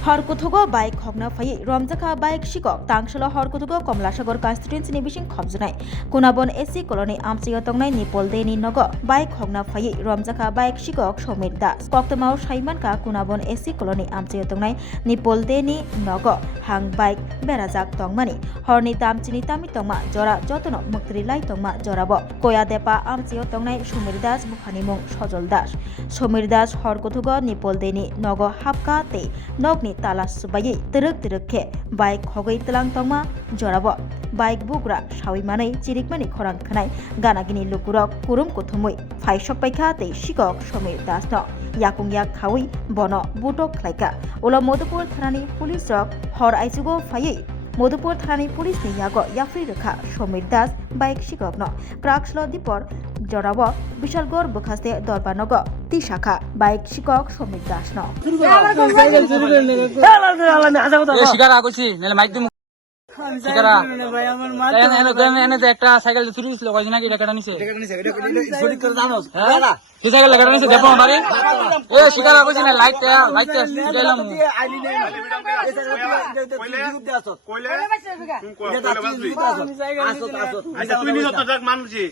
हरकुथुगो bike हगना फायै रमजाखा bike शिকক तांगशलो हरकुथुगो Kamalasagar कन्स्टिट्युएन्सिनि बिसिं खमजुनाय कुनाबन एसि कलनि आमसियाव तंनाय nipple देनि नगो bike हगना फायै रमजाखा bike शिকক Sameer दास कक्तमाव साइमानका कुनाबन एसि कलनि आमसियाव तंनाय निपल देनि नगो हां बाइक बेराजाक तंगमानि हरनि दामचिनि तामि तंगमा जरा जतनो मुक्तरि लाई तंगमा जराबो कोया देपा आमसियाव तंनाय समीर दास बुखानि मुं सजल दास समीर दास हरकुथुगो निपल देनि नगो हापका ते नगनि तालास सुबायै तरक खे बाइक हगै तलां तंगमा जराबो बाइक बुग्रा साविमानै चिरिकमानि खरां खनाय गानागिनि लुकुरक कुरुम कुथुमै फाइसक पाइखा ते शिকক समीर दास न याकुं याक खावै बन बुटक खलाइका उला मधुपुर थानानि पुलिस रक हर आइजुगो फायै मधुपुर थानानि पुलिसनि यागो याफ्रि रेखा समीर दास बाइक शिকক न क्राक्सलो दीपर जराबो विशालगढ़ बखास्ते दरबानग ती शाखा बाइक शिকক समीर दास न শিকার আগছি নালে মাইক দিমু শিকারা এনে একটা সাইকেল চুরি হইছিল কয়দিন আগে টাকাটা নিছে চুরি করে জানোস হ্যাঁ কি সাইকেল টাকাটা নিছে দেখো আমারে এ শিকার আগছি না লাইট দিলাম তুই নিজে তো মানুষই